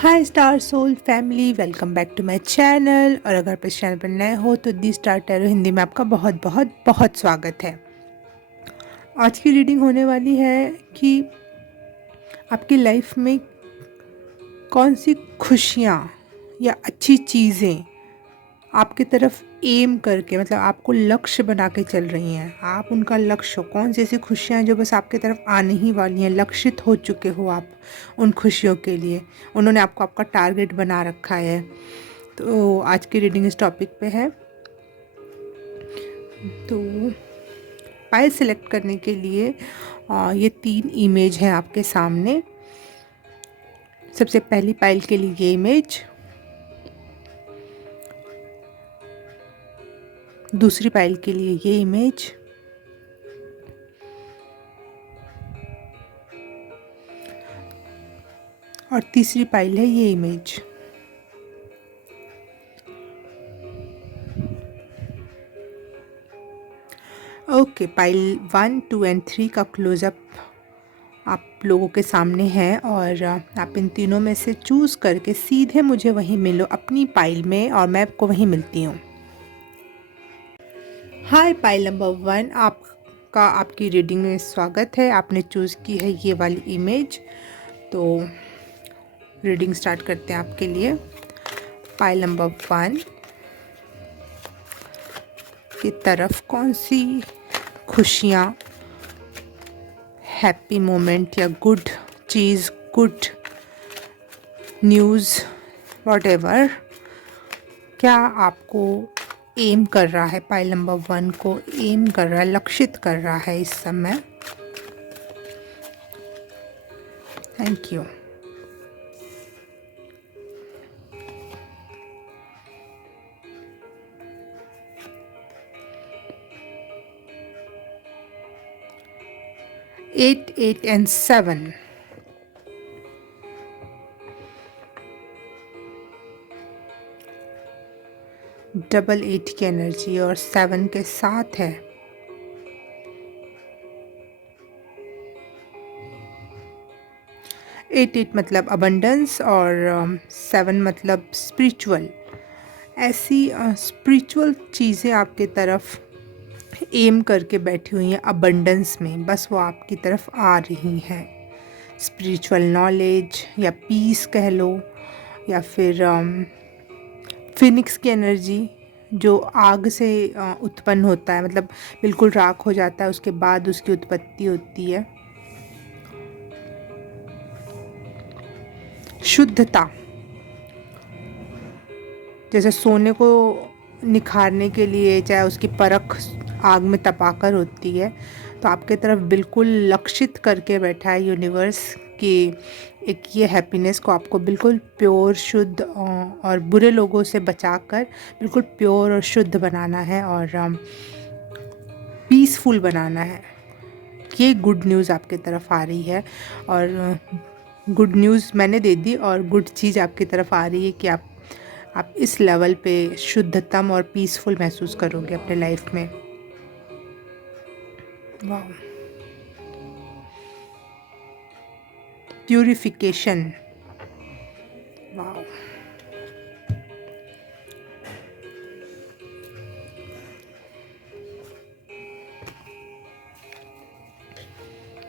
Hi star soul family, welcome back to my channel. और अगर आप इस चैनल पर नए हो तो दी स्टार टैरो हिंदी में आपका बहुत बहुत बहुत स्वागत है। आज की रीडिंग होने वाली है कि आपकी लाइफ में कौन सी खुशियाँ या अच्छी चीज़ें आपकी तरफ एम करके, मतलब आपको लक्ष्य बना के चल रही हैं। आप उनका लक्ष्य, कौन सी ऐसी खुशियाँ हैं जो बस आपकी तरफ आने ही वाली हैं, लक्षित हो चुके हो आप उन खुशियों के लिए। उन्होंने आपको आपका टारगेट बना रखा है। तो आज की रीडिंग इस टॉपिक पे है। तो पाइल सिलेक्ट करने के लिए ये 3 इमेज हैं आपके सामने। सबसे पहली पाइल के लिए ये इमेज, दूसरी पाइल के लिए ये इमेज, और तीसरी पाइल है ये इमेज। ओके, पाइल 1, 2 एंड 3 का क्लोजअप आप लोगों के सामने है और आप इन तीनों में से चूज़ करके सीधे मुझे वहीं मिलो अपनी पाइल में, और मैं आपको वहीं मिलती हूँ। हाय पाइल नंबर 1, आपका आपकी रीडिंग में स्वागत है। आपने चूज़ की है ये वाली इमेज। तो रीडिंग स्टार्ट करते हैं आपके लिए। पाइल नंबर 1 की तरफ कौन सी खुशियाँ, हैप्पी मोमेंट या गुड चीज़, गुड न्यूज़, वॉटेवर, क्या आपको एम कर रहा है? पाइल नंबर 1 को एम कर रहा है, लक्षित कर रहा है इस समय। Thank you. Eight, 8 and 7। Double 8 की एनर्जी और 7 के साथ है। एट मतलब अबंडेंस और 7 मतलब स्पिरिचुअल। ऐसी स्पिरिचुअल चीज़ें आपकी तरफ एम करके बैठी हुई हैं अबंडेंस में, बस वो आपकी तरफ आ रही हैं। स्पिरिचुअल नॉलेज या पीस कह लो, या फिर फिनिक्स की एनर्जी जो आग से उत्पन्न होता है, मतलब बिल्कुल राख हो जाता है, उसके बाद उसकी उत्पत्ति होती है। शुद्धता, जैसे सोने को निखारने के लिए चाहे उसकी परख आग में तपाकर होती है, तो आपके तरफ बिल्कुल लक्षित करके बैठा है यूनिवर्स कि एक ये हैप्पीनेस को आपको बिल्कुल प्योर, शुद्ध और बुरे लोगों से बचाकर बिल्कुल प्योर और शुद्ध बनाना है और पीसफुल बनाना है। ये गुड न्यूज़ आपके तरफ आ रही है, और गुड न्यूज़ मैंने दे दी और गुड चीज़ आपकी तरफ आ रही है कि आप इस लेवल पे शुद्धतम और पीसफुल महसूस करोगे अपने लाइफ में। वाह, प्यूरिफिकेशन, वाह।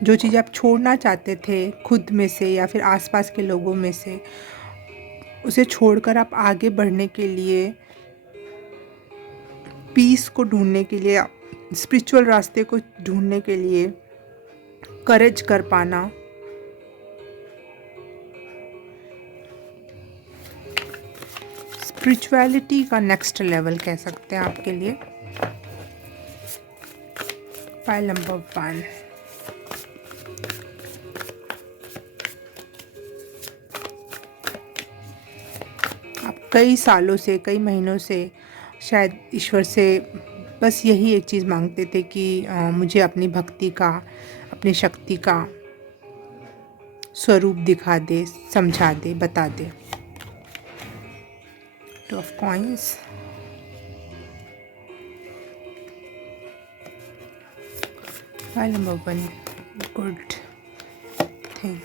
जो चीज़ आप छोड़ना चाहते थे खुद में से या फिर आसपास के लोगों में से, उसे छोड़कर आप आगे बढ़ने के लिए, पीस को ढूंढने के लिए, स्पिरिचुअल रास्ते को ढूंढने के लिए करेज कर पाना, स्पिरिचुअलिटी का नेक्स्ट लेवल कह सकते हैं आपके लिए। पाइल नंबर 1, आप कई सालों से, कई महीनों से शायद ईश्वर से बस यही एक चीज़ मांगते थे कि मुझे अपनी भक्ति का, अपनी शक्ति का स्वरूप दिखा दे, समझा दे, बता दे। 2 of coins, pile number 1, good thing.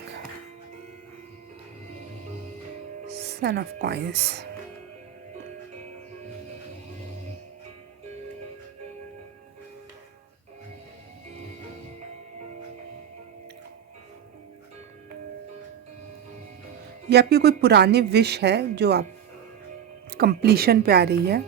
Son of coins. ये आपकी कोई पुरानी विश है जो आप कंप्लीशन पे आ रही है।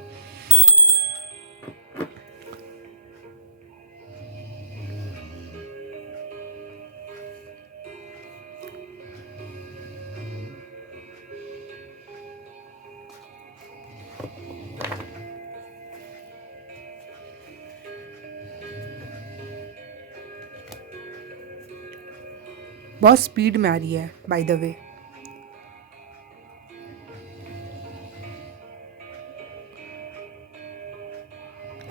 बहुत स्पीड में आ रही है बाय द वे।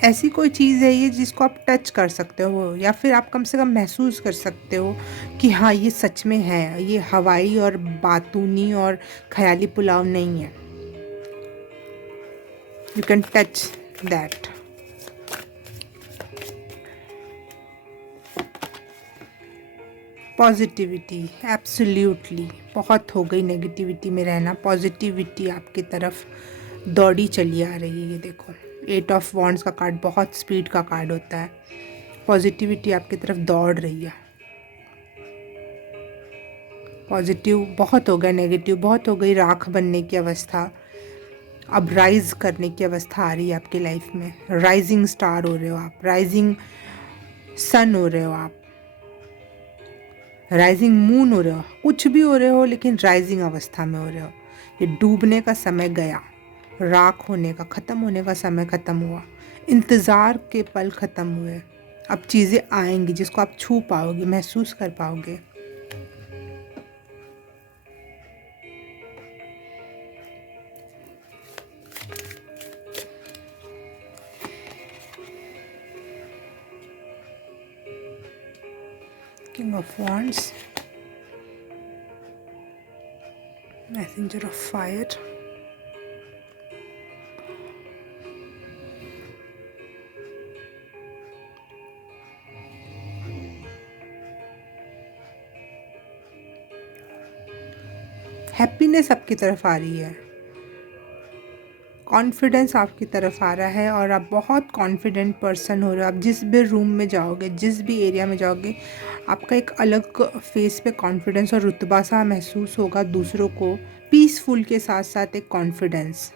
ऐसी कोई चीज़ है ये जिसको आप टच कर सकते हो या फिर आप कम से कम महसूस कर सकते हो कि हाँ ये सच में है, ये हवाई और बातूनी और ख्याली पुलाव नहीं है। You can touch that. Positivity, absolutely बहुत हो गई नेगेटिविटी में रहना, पॉजिटिविटी आपकी तरफ दौड़ी चली आ रही है। ये देखो 8 ऑफ वॉन्ड्स का कार्ड बहुत स्पीड का कार्ड होता है। पॉजिटिविटी आपकी तरफ दौड़ रही है। पॉजिटिव बहुत हो गया, नेगेटिव बहुत हो गई। राख बनने की अवस्था, अब राइज करने की अवस्था आ रही है आपकी लाइफ में। राइजिंग स्टार हो रहे हो आप, राइजिंग सन हो रहे हो आप, राइजिंग मून हो रहे हो, कुछ भी हो रहे हो लेकिन राइजिंग अवस्था में हो रहे हो। ये डूबने का समय गया, राख होने का, ख़त्म होने का समय ख़त्म हुआ, इंतज़ार के पल ख़त्म हुए। अब चीज़ें आएंगी जिसको आप छू पाओगे, महसूस कर पाओगे। King of Wands, Messenger of Fire, happiness आपकी तरफ आ रही है, कॉन्फिडेंस आपकी तरफ आ रहा है और आप बहुत कॉन्फिडेंट पर्सन हो रहे हो। आप जिस भी रूम में जाओगे, जिस भी एरिया में जाओगे, आपका एक अलग फेस पे कॉन्फिडेंस और रुतबा सा महसूस होगा दूसरों को। पीसफुल के साथ साथ एक कॉन्फिडेंस।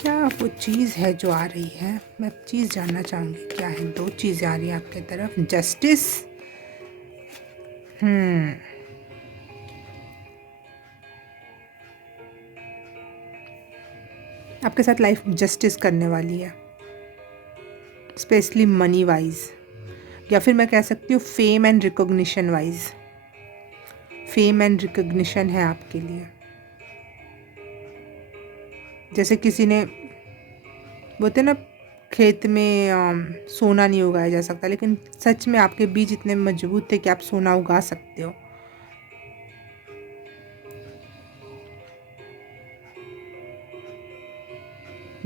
क्या वो चीज़ है जो आ रही है? मैं चीज़ जानना चाहूँगी क्या है। 2 चीज़ें आ रही हैं आपके तरफ। जस्टिस, आपके साथ लाइफ जस्टिस करने वाली है, स्पेशली मनी वाइज, या फिर मैं कह सकती हूँ fame and recognition wise. Fame and recognition है आपके लिए। जैसे किसी ने, बोलते ना खेत में सोना नहीं उगाया जा सकता, लेकिन सच में आपके बीज इतने मजबूत थे कि आप सोना उगा सकते हो।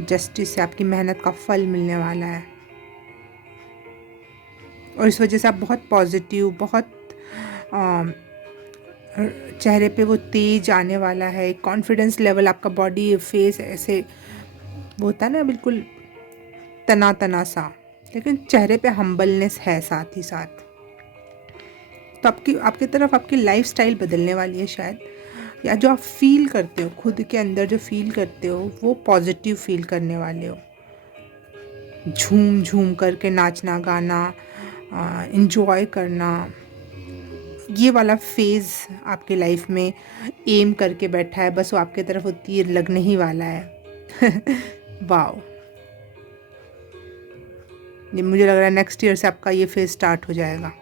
जस्टिस से आपकी मेहनत का फल मिलने वाला है और इस वजह से आप बहुत पॉजिटिव, बहुत चेहरे पे वो तेज आने वाला है। कॉन्फिडेंस लेवल आपका, बॉडी फेस ऐसे वो होता है ना बिल्कुल तना तना सा, लेकिन चेहरे पे हम्बलनेस है साथ ही साथ। तो आपकी तरफ आपकी लाइफस्टाइल बदलने वाली है शायद, या जो आप फील करते हो खुद के अंदर, जो फील करते हो वो पॉजिटिव फील करने वाले हो। झूम झूम करके नाचना गाना, इंजॉय करना, ये वाला फेज़ आपके लाइफ में एम करके बैठा है। बस वो आपके तरफ वो तीर लगने ही वाला है। वाओ, ये मुझे लग रहा है नेक्स्ट ईयर से आपका ये फेज़ स्टार्ट हो जाएगा।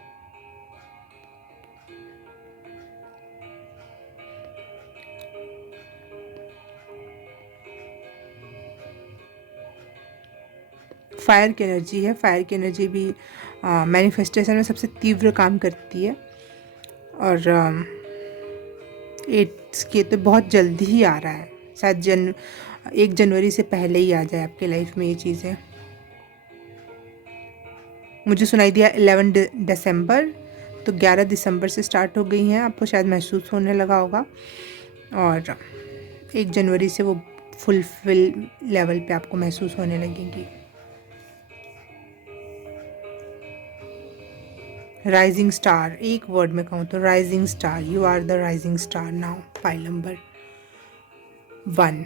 फायर की एनर्जी है। फायर की एनर्जी भी मैनिफेस्टेशन में सबसे तीव्र काम करती है और 8 के तो बहुत जल्दी ही आ रहा है, शायद 1 जनवरी से पहले ही आ जाए आपके लाइफ में ये चीज़ें। मुझे सुनाई दिया 11 दिसंबर, तो 11 दिसंबर से स्टार्ट हो गई हैं, आपको शायद महसूस होने लगा होगा। और 1 जनवरी से वो फुलफिल लेवल पे आपको महसूस होने लगेगी। राइजिंग स्टार, एक वर्ड में कहूँ तो rising star, you are the rising star now. Pile number 1।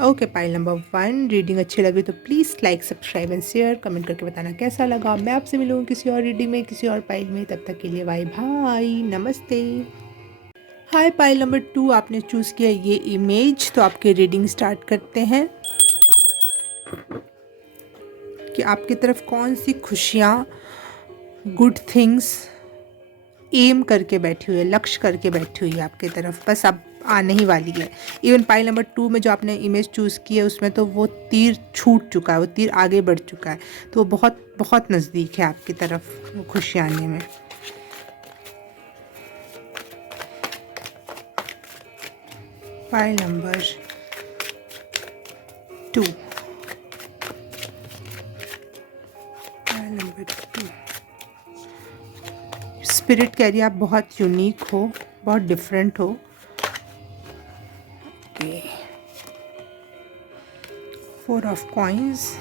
Okay, pile number 1 reading अच्छी लगी तो please like, subscribe and share, comment करके बताना कैसा लगा। मैं आपसे मिलूँगी किसी और रीडिंग में, किसी और पाइल में। तब तक के लिए बाय बाय, नमस्ते। हाय, पाइल नंबर 2 आपने चूज़ किया ये इमेज, तो आपकी रीडिंग स्टार्ट करते हैं कि आपकी तरफ कौन सी खुशियाँ, गुड थिंग्स एम करके बैठी हुई है, लक्ष्य करके बैठी हुई है आपकी तरफ, बस अब आने ही वाली है। इवन पाइल नंबर 2 में जो आपने इमेज चूज़ की है उसमें तो वो तीर छूट चुका है, वो तीर आगे बढ़ चुका है, तो वो बहुत बहुत नज़दीक है आपकी तरफ वो खुशी आने में। Pile number 2, pile number 2। Spirit कह रही है आप बहुत यूनिक हो, बहुत डिफरेंट हो। Okay, 4 of coins,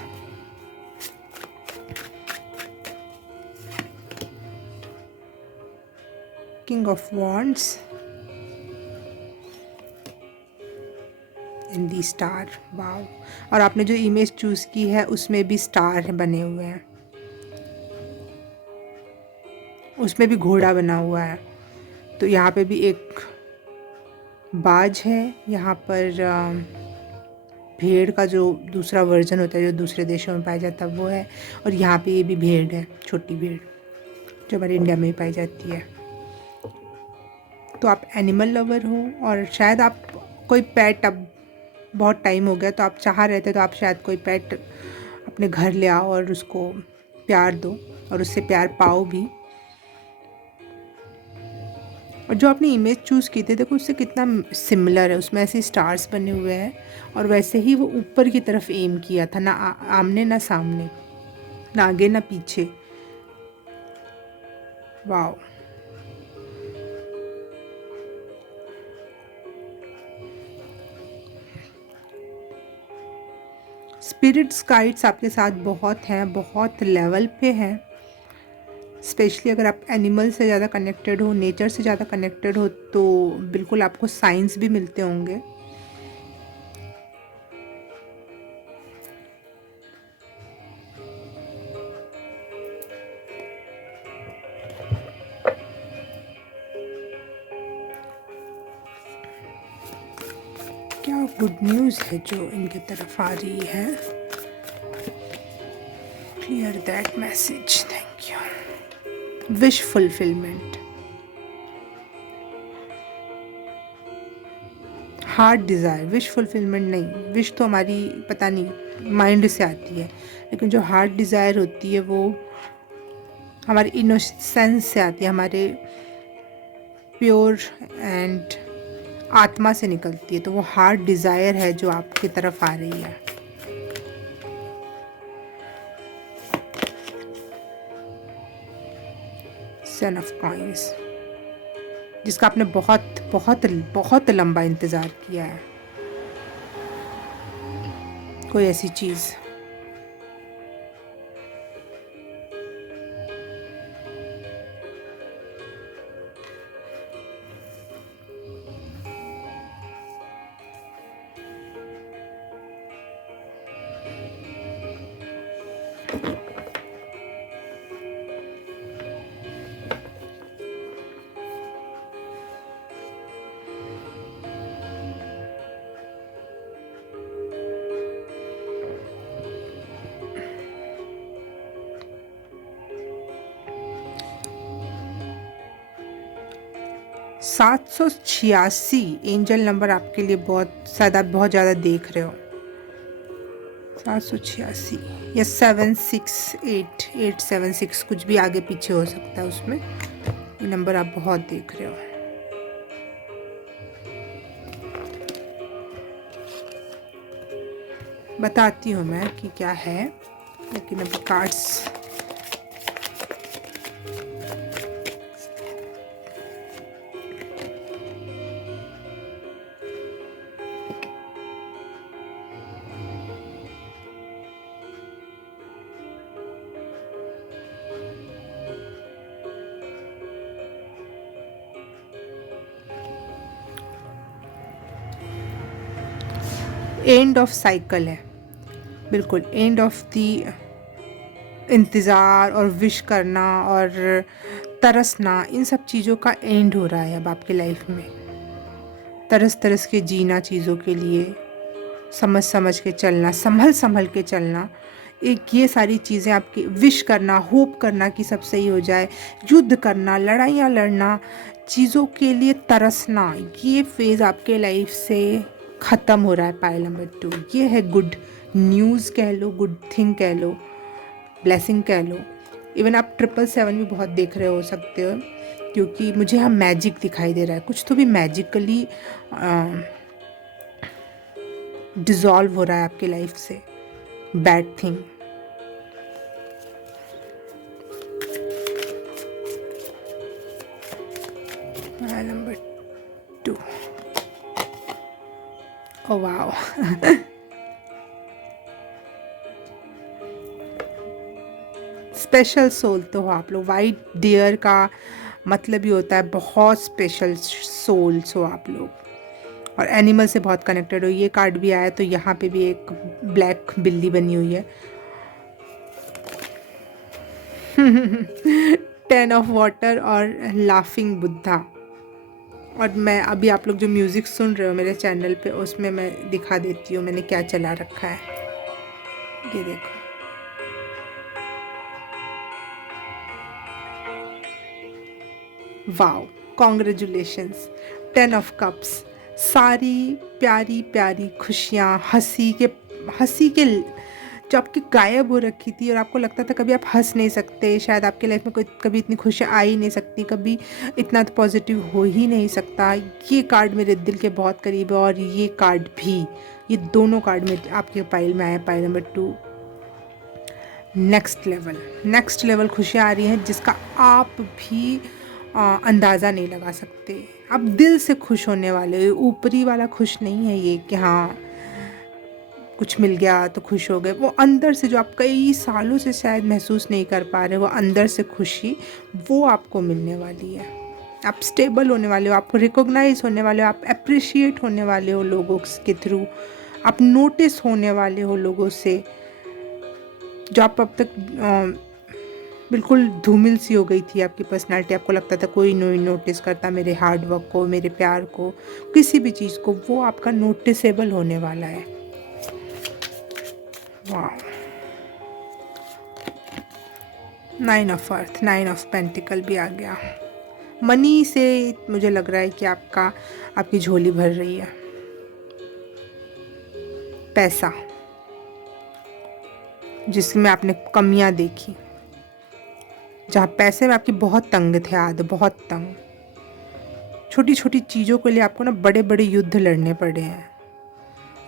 king of wands and the star. Wow, और आपने जो इमेज चूज़ की है उसमें भी स्टार बने हुए हैं, उसमें भी घोड़ा बना हुआ है। तो यहाँ पे भी एक बाज है, यहाँ पर भेड़ का जो दूसरा वर्जन होता है जो दूसरे देशों में पाया जाता है वो है, और यहाँ पे ये भी भेड़ है, छोटी भेड़ जो हमारे इंडिया में ही पाई जाती है। तो आप एनिमल लवर हो, और शायद आप कोई पेट, अब बहुत टाइम हो गया तो आप चाह रहे थे तो आप शायद कोई पेट अपने घर ले आओ और उसको प्यार दो और उससे प्यार पाओ भी। और जो आपने इमेज चूज़ की थी देखो उससे कितना सिमिलर है, उसमें ऐसे स्टार्स बने हुए हैं और वैसे ही वो ऊपर की तरफ एम किया था, ना आमने ना सामने, ना आगे ना पीछे। वाओ, स्पिरिट्स गाइड्स आपके साथ बहुत हैं, बहुत लेवल पे हैं। स्पेशली अगर आप एनिमल से ज़्यादा कनेक्टेड हो, नेचर से ज़्यादा कनेक्टेड हो, तो बिल्कुल आपको साइंस भी मिलते होंगे। क्या गुड न्यूज़ है जो इनकी तरफ आ रही है? Clear that message, thank you. Wish fulfilment, heart desire, wish fulfilment नहीं, विश तो हमारी पता नहीं माइंड से आती है, लेकिन जो हार्ट डिज़ायर होती है वो हमारे इनोसेंस से आती है, हमारे प्योर एंड आत्मा से निकलती है। तो वो हार्ट डिज़ायर है जो आपकी तरफ आ रही है। सन ऑफ कॉइंस, जिसका आपने बहुत बहुत बहुत लंबा इंतज़ार किया है, कोई ऐसी चीज़। सात 786 एंजल नंबर आपके लिए बहुत, शायद आप बहुत ज़्यादा देख रहे हो। 786 या 768, 876, कुछ भी आगे पीछे हो सकता है उसमें, ये नंबर आप बहुत देख रहे हो। बताती हूँ मैं कि क्या है, लेकिन अभी कार्ड्स एंड ऑफ साइकिल है, बिल्कुल एंड ऑफ दी इंतज़ार और विश करना और तरसना, इन सब चीज़ों का एंड हो रहा है अब आपकी लाइफ में। तरस तरस के जीना चीज़ों के लिए, समझ समझ के चलना, संभल संभल के चलना, एक ये सारी चीज़ें आपकी, विश करना, होप करना कि सब सही हो जाए, युद्ध करना, लड़ाइयाँ लड़ना, चीज़ों के लिए तरसना, ये फेज़ आपके लाइफ से ख़त्म हो रहा है। पाइल नंबर 2 ये है गुड न्यूज़ कह लो, गुड थिंग कह लो, ब्लेसिंग कह लो। इवन आप 777 भी बहुत देख रहे हो सकते हो, क्योंकि मुझे यहाँ मैजिक दिखाई दे रहा है, कुछ तो भी मैजिकली डिज़ोल्व हो रहा है आपकी लाइफ से, bad thing. Number 2, oh wow special soul तो हो आप लोग। वाइट डियर का मतलब ही होता है बहुत स्पेशल सोल्स हो आप लोग, और एनिमल से बहुत कनेक्टेड हो। ये कार्ड भी आया तो यहाँ पे भी एक ब्लैक बिल्ली बनी हुई है 10 ऑफ वाटर और लाफिंग बुद्धा। और मैं अभी आप लोग जो म्यूज़िक सुन रहे हो मेरे चैनल पे, उसमें मैं दिखा देती हूँ मैंने क्या चला रखा है। ये देखो, वाओ, कॉन्ग्रेचुलेशंस, 10 ऑफ कप्स, सारी प्यारी प्यारी खुशियाँ, हंसी के जो आपकी गायब हो रखी थी और आपको लगता था कभी आप हंस नहीं सकते, शायद आपके लाइफ में कोई कभी इतनी खुशियाँ आ ही नहीं सकती, कभी इतना तो पॉजिटिव हो ही नहीं सकता। ये कार्ड मेरे दिल के बहुत करीब है, और ये कार्ड भी, ये दोनों कार्ड में आपके पाइल में आए, पाइल नंबर 2। नेक्स्ट लेवल खुशियाँ आ रही हैं जिसका आप भी अंदाज़ा नहीं लगा सकते। आप दिल से खुश होने वाले हो, ऊपरी वाला खुश नहीं है ये कि हाँ कुछ मिल गया तो खुश हो गए। वो अंदर से जो आप कई सालों से शायद महसूस नहीं कर पा रहे, वो अंदर से खुशी, वो आपको मिलने वाली है। आप स्टेबल होने वाले हो, आप रिकॉग्नाइज होने वाले हो, आप अप्रिशिएट होने वाले हो लोगों के थ्रू, आप नोटिस होने वाले हो लोगों से। जो आप अब तक बिल्कुल धूमिल सी हो गई थी आपकी पर्सनालिटी, आपको लगता था कोई नहीं नोटिस करता मेरे हार्ड वर्क को, मेरे प्यार को, किसी भी चीज़ को, वो आपका नोटिसेबल होने वाला है। वाह, 9 ऑफ अर्थ, 9 ऑफ पेंटिकल भी आ गया। मनी से मुझे लग रहा है कि आपकी झोली भर रही है। पैसा जिसमें आपने कमियां देखी, जहाँ पैसे में आपकी बहुत तंग थे, बहुत तंग, छोटी छोटी चीज़ों के लिए आपको ना बड़े बड़े युद्ध लड़ने पड़े हैं,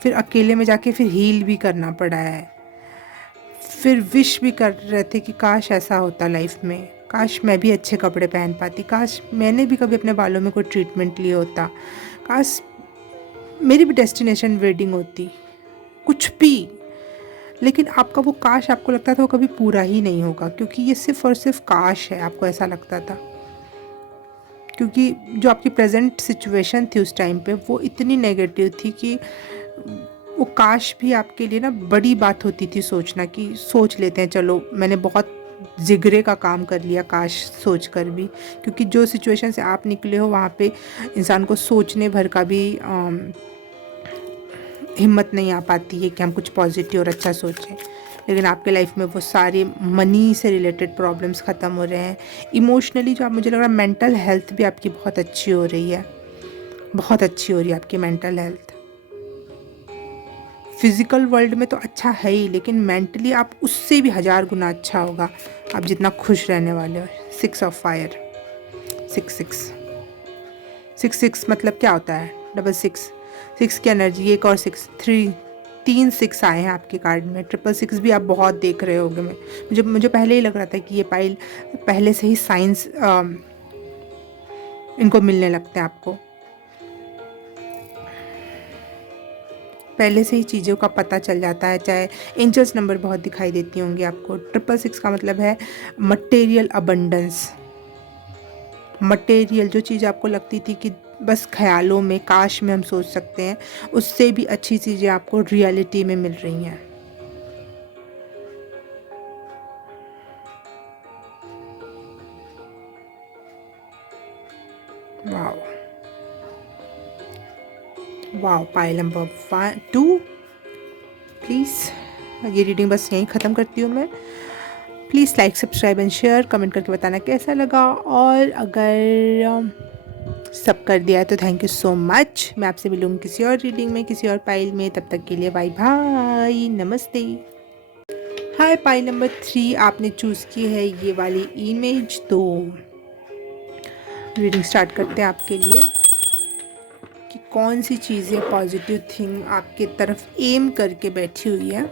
फिर अकेले में जाके फिर हील भी करना पड़ा है, फिर विश भी कर रहे थे कि काश ऐसा होता लाइफ में, काश मैं भी अच्छे कपड़े पहन पाती, काश मैंने भी कभी अपने बालों में कोई ट्रीटमेंट लिया होता, काश मेरी भी डेस्टिनेशन वेडिंग होती, कुछ भी। लेकिन आपका वो काश, आपको लगता था वो कभी पूरा ही नहीं होगा, क्योंकि ये सिर्फ और सिर्फ काश है, आपको ऐसा लगता था। क्योंकि जो आपकी प्रेजेंट सिचुएशन थी उस टाइम पे वो इतनी नेगेटिव थी कि वो काश भी आपके लिए ना बड़ी बात होती थी सोचना, कि सोच लेते हैं, चलो मैंने बहुत जिगरे का काम कर लिया काश सोच कर भी। क्योंकि जो सिचुएशन से आप निकले हो वहाँ पे इंसान को सोचने भर का भी हिम्मत नहीं आ पाती है कि हम कुछ पॉजिटिव और अच्छा सोचें। लेकिन आपके लाइफ में वो सारे मनी से रिलेटेड प्रॉब्लम्स ख़त्म हो रहे हैं। इमोशनली जो आप, मुझे लग रहा है मेंटल हेल्थ भी आपकी बहुत अच्छी हो रही है, बहुत अच्छी हो रही है आपकी मेंटल हेल्थ। फिज़िकल वर्ल्ड में तो अच्छा है ही, लेकिन मेंटली आप उससे भी 1000 गुना अच्छा होगा आप जितना खुश रहने वाले हो। 6 ऑफ फायर, 6 मतलब क्या होता है? 6 की एनर्जी, एक और 6, 3 6 आए हैं आपके कार्ड में। 666 भी आप बहुत देख रहे होगे। मुझे पहले ही लग रहा था कि ये पाइल पहले से ही साइंस इनको मिलने लगते हैं आपको, पहले से ही चीज़ों का पता चल जाता है। चाहे एंजल्स नंबर बहुत दिखाई देती होंगी आपको। 666 का मतलब है मटेरियल अबंडेंस। मटेरियल जो चीज़ आपको लगती थी कि बस ख्यालों में, काश में हम सोच सकते हैं, उससे भी अच्छी चीज़ें आपको रियलिटी में मिल रही हैं। Wow, wow, pile number 2। Please ये रीडिंग बस यहीं ख़त्म करती हूँ मैं। Please like, subscribe and share, comment करके बताना कैसा लगा, और अगर सब कर दिया है तो थैंक यू सो मच। मैं आपसे मिलूँगी किसी और रीडिंग में, किसी और पाइल में। तब तक के लिए बाय बाय, नमस्ते। हाय, पाइल नंबर 3 आपने चूज़ की है ये वाली इमेज, तो रीडिंग स्टार्ट करते हैं आपके लिए कि कौन सी चीज़ें, पॉजिटिव थिंग आपके तरफ एम करके बैठी हुई है,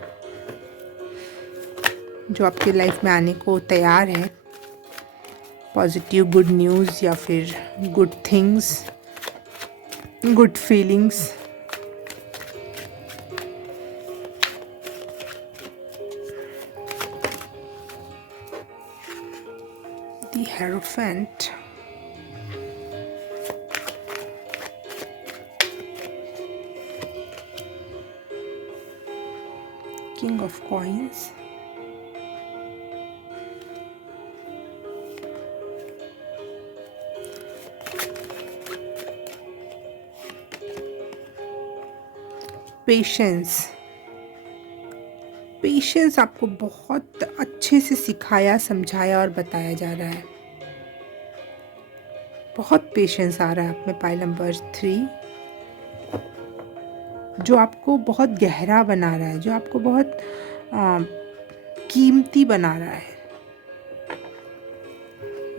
जो आपकी लाइफ में आने को तैयार है। पॉजिटिव गुड न्यूज़ या फिर good things, good feelings. The hierophant, king of coins, patience. Patience आपको बहुत अच्छे से सिखाया, समझाया और बताया जा रहा है। बहुत पेशेंस आ रहा है आप में, पाइल नंबर 3, जो आपको बहुत गहरा बना रहा है, जो आपको बहुत कीमती बना रहा है।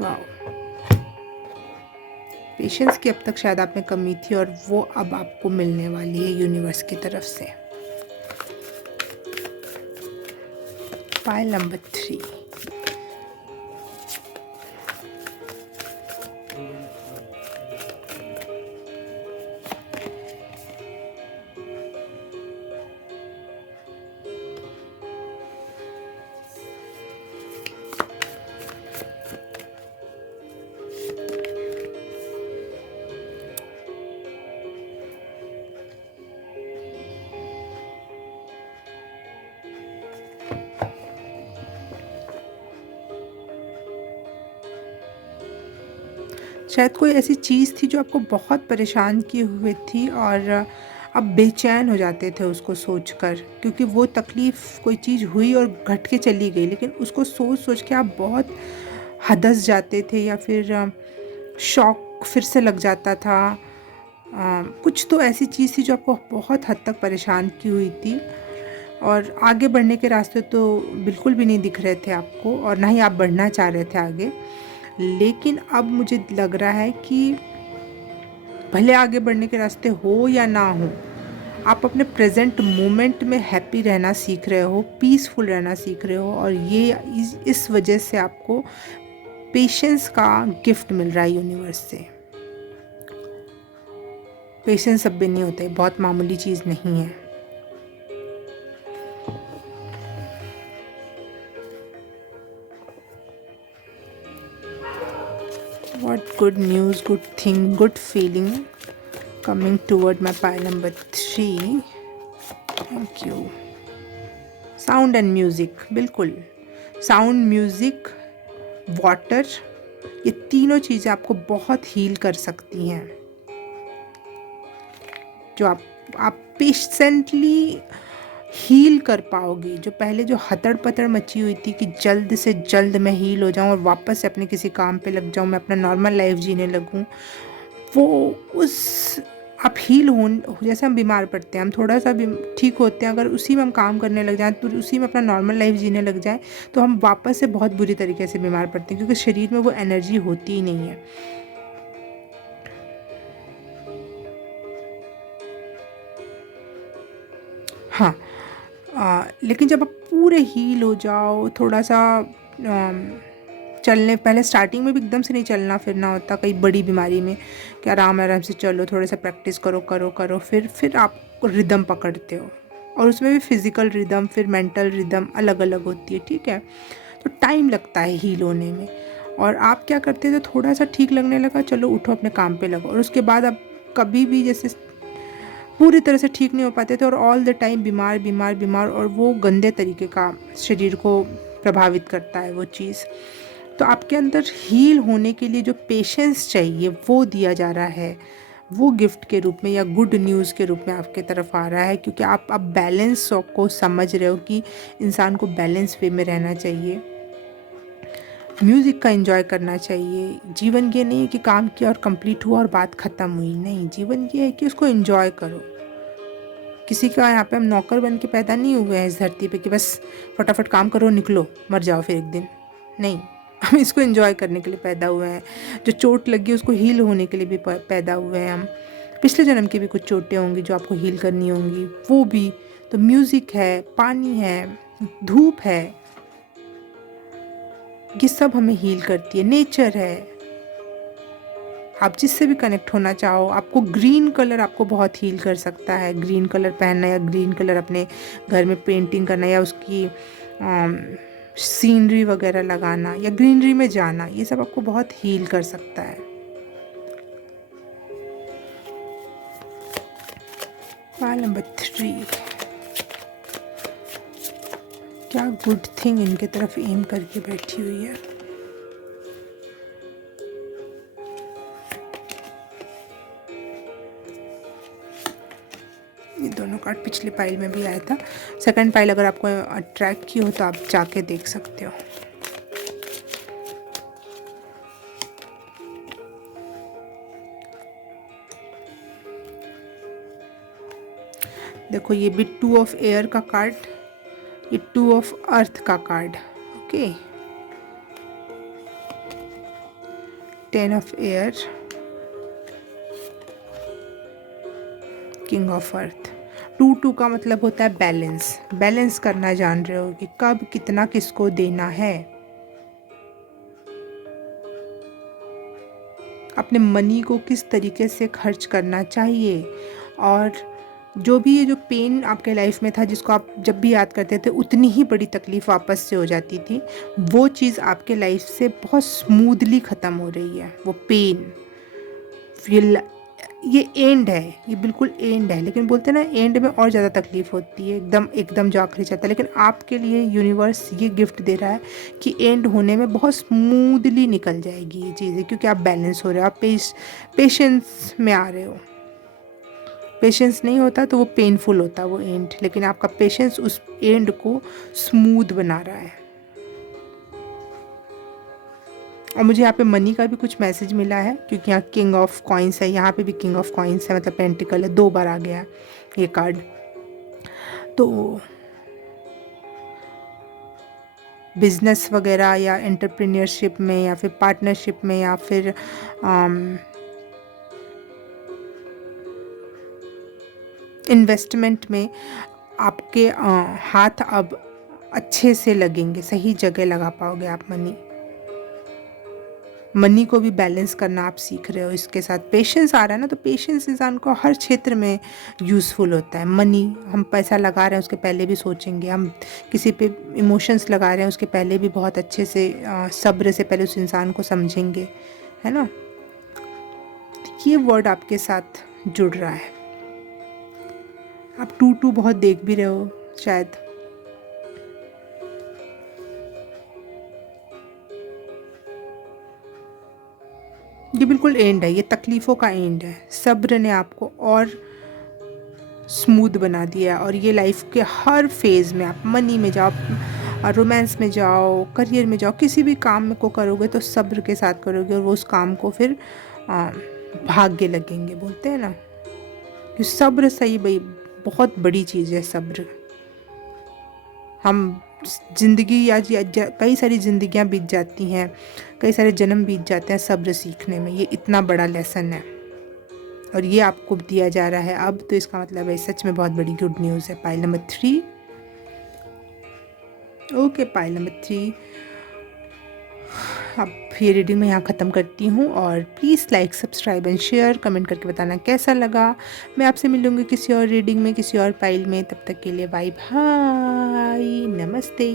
वाह, पेशेंस की अब तक शायद आप में कमी थी, और वो अब आपको मिलने वाली है यूनिवर्स की तरफ से। पाइल नंबर 3, शायद कोई ऐसी चीज़ थी जो आपको बहुत परेशान किए हुए थी, और अब बेचैन हो जाते थे उसको सोचकर, क्योंकि वो तकलीफ़, कोई चीज़ हुई और घट के चली गई, लेकिन उसको सोच सोच के आप बहुत हदस जाते थे, या फिर शौक फिर से लग जाता था। कुछ तो ऐसी चीज़ थी जो आपको बहुत हद तक परेशान की हुई थी, और आगे बढ़ने के रास्ते तो बिल्कुल भी नहीं दिख रहे थे आपको, और ना ही आप बढ़ना चाह रहे थे आगे। लेकिन अब मुझे लग रहा है कि भले आगे बढ़ने के रास्ते हो या ना हो, आप अपने प्रेजेंट मोमेंट में हैप्पी रहना सीख रहे हो, पीसफुल रहना सीख रहे हो, और ये इस वजह से आपको पेशेंस का गिफ्ट मिल रहा है यूनिवर्स से। पेशेंस सब भी नहीं होते, बहुत मामूली चीज़ नहीं है। What good news, good thing, good feeling coming toward my pile number 3. Thank you. Sound and music, बिल्कुल। साउंड, म्यूज़िक, वाटर, ये तीनों चीज़ें आपको बहुत हील कर सकती हैं, जो आप पेशेंटली हील कर पाओगे। जो पहले जो हतड़ पतड़ मची हुई थी कि जल्द से जल्द मैं हील हो जाऊं और वापस से अपने किसी काम पे लग जाऊं, मैं अपना नॉर्मल लाइफ जीने लगूं, वो उस आप हील हो, जैसे हम बीमार पड़ते हैं, हम थोड़ा सा भी ठीक होते हैं, अगर उसी में हम काम करने लग जाएं, तो उसी में अपना नॉर्मल लाइफ जीने लग जाएं, तो हम वापस से बहुत बुरी तरीके से बीमार पड़ते हैं, क्योंकि शरीर में वो एनर्जी होती ही नहीं है। हाँ, लेकिन जब आप पूरे हील हो जाओ, थोड़ा सा चलने, पहले स्टार्टिंग में भी एकदम से नहीं चलना फिरना होता, कई बड़ी बीमारी में कि आराम आराम से चलो, थोड़ा सा प्रैक्टिस करो करो करो, फिर आप रिदम पकड़ते हो, और उसमें भी फिज़िकल रिदम, फिर मेंटल रिदम अलग अलग होती है, ठीक है। तो टाइम लगता है हील होने में, और आप क्या करते थे, थोड़ा सा ठीक लगने लगा, चलो उठो अपने काम पे लगो, और उसके बाद आप कभी भी जैसे पूरी तरह से ठीक नहीं हो पाते थे और ऑल द टाइम बीमार बीमार बीमार, और वो गंदे तरीके का शरीर को प्रभावित करता है वो चीज़। तो आपके अंदर हील होने के लिए जो पेशेंस चाहिए वो दिया जा रहा है, वो गिफ्ट के रूप में या गुड न्यूज़ के रूप में आपके तरफ आ रहा है, क्योंकि आप अब बैलेंस को समझ रहे हो कि इंसान को बैलेंस वे में रहना चाहिए, म्यूज़िक का एंजॉय करना चाहिए। जीवन ये नहीं है कि काम किया और कंप्लीट हुआ और बात ख़त्म हुई, नहीं, जीवन ये है कि उसको एंजॉय करो। किसी का यहाँ पे हम नौकर बन के पैदा नहीं हुए हैं इस धरती पे कि बस फटाफट काम करो निकलो मर जाओ फिर एक दिन, नहीं, हम इसको एंजॉय करने के लिए पैदा हुए हैं। जो चोट लगी उसको हील होने के लिए भी पैदा हुए हैं हम। पिछले जन्म की भी कुछ चोटें होंगी जो आपको हील करनी होंगी, वो भी। तो म्यूज़िक है, पानी है, धूप है, ये सब हमें हील करती है। नेचर है, आप जिससे भी कनेक्ट होना चाहो। आपको ग्रीन कलर आपको बहुत हील कर सकता है, ग्रीन कलर पहनना या ग्रीन कलर अपने घर में पेंटिंग करना या उसकी सीनरी वगैरह लगाना या ग्रीनरी में जाना, ये सब आपको बहुत हील कर सकता है। पाइल नंबर 3, क्या गुड थिंग इनके तरफ एम करके बैठी हुई है। ये दोनों कार्ड पिछले पाइल में भी आया था। सेकंड पाइल अगर आपको अट्रैक्ट की हो तो आप जाके देख सकते हो। देखो ये भी 2 ऑफ एयर का कार्ड, ये 2 ऑफ अर्थ का card, okay. 10 of air, king of earth. 2 का मतलब होता है बैलेंस, बैलेंस करना जान रहे हो कि कब कितना किसको देना है। अपने मनी को किस तरीके से खर्च करना चाहिए, और जो भी ये जो पेन आपके लाइफ में था जिसको आप जब भी याद करते थे उतनी ही बड़ी तकलीफ़ वापस से हो जाती थी, वो चीज़ आपके लाइफ से बहुत स्मूथली ख़त्म हो रही है। वो पेन ये एंड है, ये बिल्कुल एंड है, लेकिन बोलते हैं ना एंड में और ज़्यादा तकलीफ़ होती है, एकदम जो आखिरी चलता है। लेकिन आपके लिए यूनिवर्स ये गिफ्ट दे रहा है कि एंड होने में बहुत स्मूथली निकल जाएगी ये चीज़ें, क्योंकि आप बैलेंस हो रहे हो, आप पेशेंस में आ रहे हो। पेशेंस नहीं होता तो वो पेनफुल होता वो एंड, लेकिन आपका पेशेंस उस एंड को स्मूथ बना रहा है। और मुझे यहाँ पे मनी का भी कुछ मैसेज मिला है, क्योंकि यहाँ किंग ऑफ कॉइन्स है, यहाँ पे भी किंग ऑफ कॉइन्स है, मतलब पेंटिकल है, 2 बार आ गया ये कार्ड। तो बिजनेस वगैरह या एंटरप्रेन्योरशिप में या फिर पार्टनरशिप में या फिर इन्वेस्टमेंट में आपके हाथ अब अच्छे से लगेंगे, सही जगह लगा पाओगे आप मनी को भी बैलेंस करना आप सीख रहे हो। इसके साथ पेशेंस आ रहा है ना, तो पेशेंस इंसान को हर क्षेत्र में यूज़फुल होता है। मनी, हम पैसा लगा रहे हैं उसके पहले भी सोचेंगे, हम किसी पे इमोशंस लगा रहे हैं उसके पहले भी बहुत अच्छे से सब्र से पहले उस इंसान को समझेंगे, है ना। ये वर्ड आपके साथ जुड़ रहा है। आप 2 बहुत देख भी रहे हो शायद। ये बिल्कुल एंड है, ये तकलीफ़ों का एंड है। सब्र ने आपको और स्मूथ बना दिया, और ये लाइफ के हर फेज़ में आप मनी में जाओ, रोमांस में जाओ, करियर में जाओ, किसी भी काम में को करोगे तो सब्र के साथ करोगे, और वो उस काम को फिर भाग्य लगेंगे, बोलते हैं ना। कि सब्र सही भाई बहुत बड़ी चीज़ है सब्र। हम ज़िंदगी या कई सारी ज़िंदगियाँ बीत जाती हैं, कई सारे जन्म बीत जाते हैं सब्र सीखने में। ये इतना बड़ा लेसन है और ये आपको दिया जा रहा है अब, तो इसका मतलब है सच में बहुत बड़ी गुड न्यूज़ है। Pile number 3, okay, pile number 3। अब ये रीडिंग मैं यहाँ ख़त्म करती हूँ, और please like, subscribe and share, comment करके बताना कैसा लगा। मैं आपसे मिलूँगी किसी और रीडिंग में, किसी और पाइल में। तब तक के लिए बाय बाय, नमस्ते।